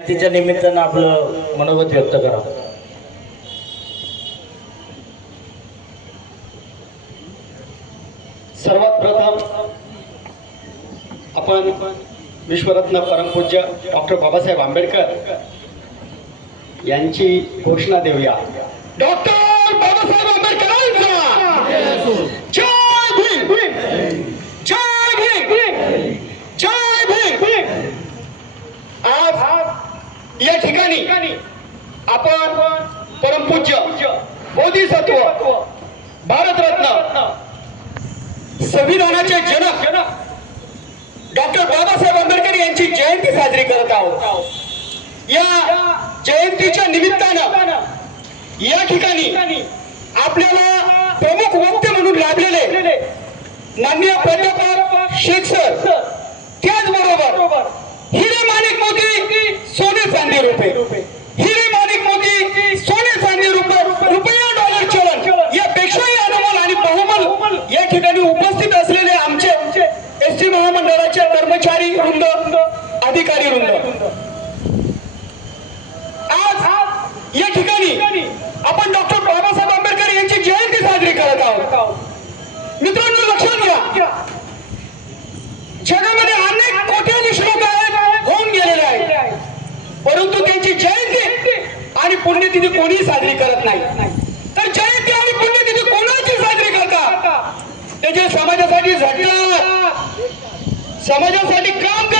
तिच्या निमित्तानं आपलं मनोगत व्यक्त करावं सर्वात प्रथम आपण विश्वरत्न परमपूज्य डॉक्टर बाबासाहेब आंबेडकर यांची घोषणा देऊया. डॉक्टर बाबासाहेब आंबेडकरांचा जय भीम जय भीम जय भीम आज या ठिकाणी आपण परमपूज्य बोधिसत्व भारतरत्न संविधानाचे जनक डॉक्टर बाबासाहेब आंबेडकर यांची जयंती साजरी करत आहोत. या जयंतीच्या निमित्तानं या ठिकाणी आपल्याला प्रमुख वक्ते म्हणून लाभलेले माननीय प्राध्यापक शेख सर त्याचबरोबर हिरे माणिक मोदी सोने चांदी रुपये हिरे माणिक मोती सोने चांदी रुपये रुपया डॉलर चलन यापेक्षाही अनमोल आणि बहुमल या ठिकाणी उपस्थित असलेले आमचे एस टी महामंडळाचे कर्मचारी वृंद अधिकारी वृंद. आज या ठिकाणी आपण डॉक्टर बाबासाहेब आंबेडकर यांची जयंती साजरी करत आहोत. मित्रांनो लक्षात घ्या. जगामध्ये अनेक कोट्याधीश श्लोक आहेत होऊन गेलेले आहेत. परंतु त्यांची जयंती आणि पुण्यतिथी कोणीही साजरी करत नाही. तर जयंती आणि पुण्यतिथी कोणाची साजरी करतात ते जे समाजासाठी झटतात समाजासाठी काम करतात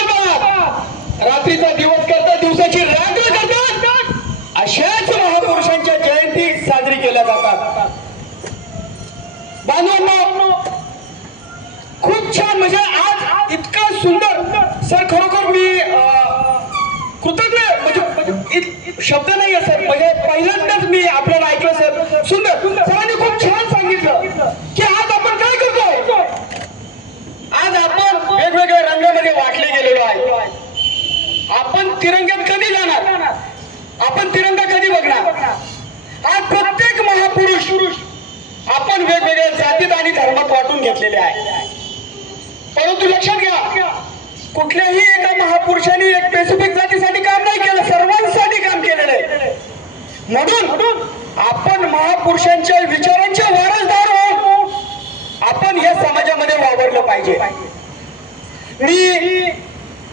रात्रीचा दिवस करतात दिवसाची रात्र करतात. अशाच महापुरुषांच्या जयंती साजरी केल्या जातात. बांधवांना खूप छान म्हणजे आज इतका सुंदर. सर खरोखर मी अं, कृतज्ञ म्हणजे इत- शब्द नाही सर. म्हणजे पहिल्यांदाच मी आपल्याला ऐकलं सर. सुंदर सरांनी खूप छान सांगितलं की आज आपण काय करतो आज आपण वेगवेगळ्या रंगामध्ये वाटले गेलेलो आहे आपण तिरंग्यात कधी जाणार? आपण तिरंगा कधी बघणार? आज प्रत्येक महापुरुष आपण वेगवेगळ्या जातीत आणि धर्मात वाटून घेतलेले आहे. परंतु लक्षात घ्या कुठल्याही एका महापुरुषाने एक स्पेसिफिक जातीसाठी काम नाही केलं सर्वांसाठी काम केलेलं आहे. म्हणून आपण महापुरुषांच्या विचारांचे वारसदार होऊन आपण या समाजामध्ये वावरलं पाहिजे. मी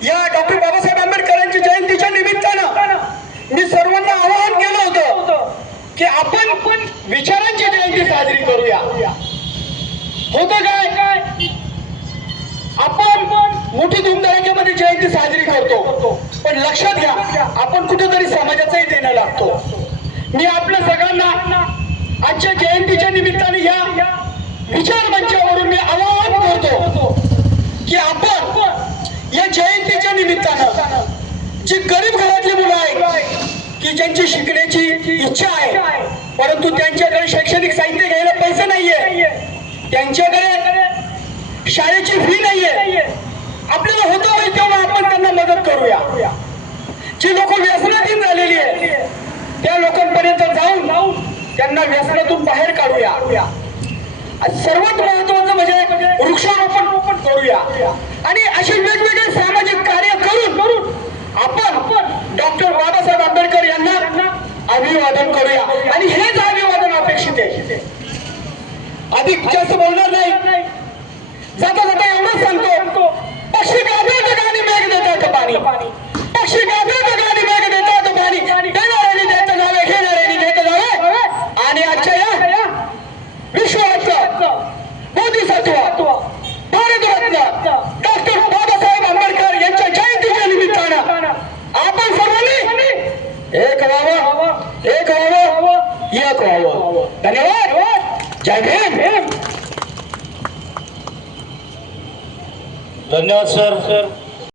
या डॉक्टर बाबासाहेब जयंतीच्या निमित्तानं मी सर्वांना आवाहन केलं होतं की आपण पण विचारांची जयंती साजरी करूया. होत काय? आपण मोठी धुमधडाक्यामध्ये जयंती साजरी करतो. पण लक्षात घ्या आपण कुठेतरी समाजाचाही देणं लागतो. मी आपल्या सगळ्यांना आजच्या जयंतीच्या निमित्ताने या विचार मंचावरून मी आवाहन करतो की आपण या जयंतीच्या निमित्तानं जी गरीब घरातली मुलं आहेत की ज्यांची शिकण्याची इच्छा आहे परंतु त्यांच्याकडे शैक्षणिक साहित्य घ्यायला पैसे नाहीये त्यांच्याकडे शाळेची फी नाहीये. आपल्याला होतं माहिती तेव्हा आपण त्यांना मदत करूया. जी लोक व्यसनाधीन झालेली आहे त्या लोकांपर्यंत जाऊन जाऊन त्यांना व्यसनातून बाहेर काढूया. आणि सर्वात महत्वाचं म्हणजे वृक्षारोपण करूया. आणि असे वेगवेगळे सामाजिक कार्य करून करून आपण डॉक्टर बाबासाहेब आंबेडकर यांना अभिवादन करूया. आणि हेच अभिवादन अपेक्षित आहे. अधिक जास्त बोलणार नाही जाता जाता एवढंच सांगतो पक्षी गाभे गाणी मेघ देतात पाणी पक्षी गाभे गाणी मेघ देतात पाणी देणाऱ्याने देत जावे घेणाऱ्याने देत जावे आणि आजच्या या विश्वरत्न बोधिसत्व भारतरत्न डॉक्टर बाबासाहेब आंबेडकर यांच्या जयंतीच्या निमित्तानं आपण सर्वांनी एक व्हावं एक व्हावं धन्यवाद जय भीम. धन्यवाद सर सर.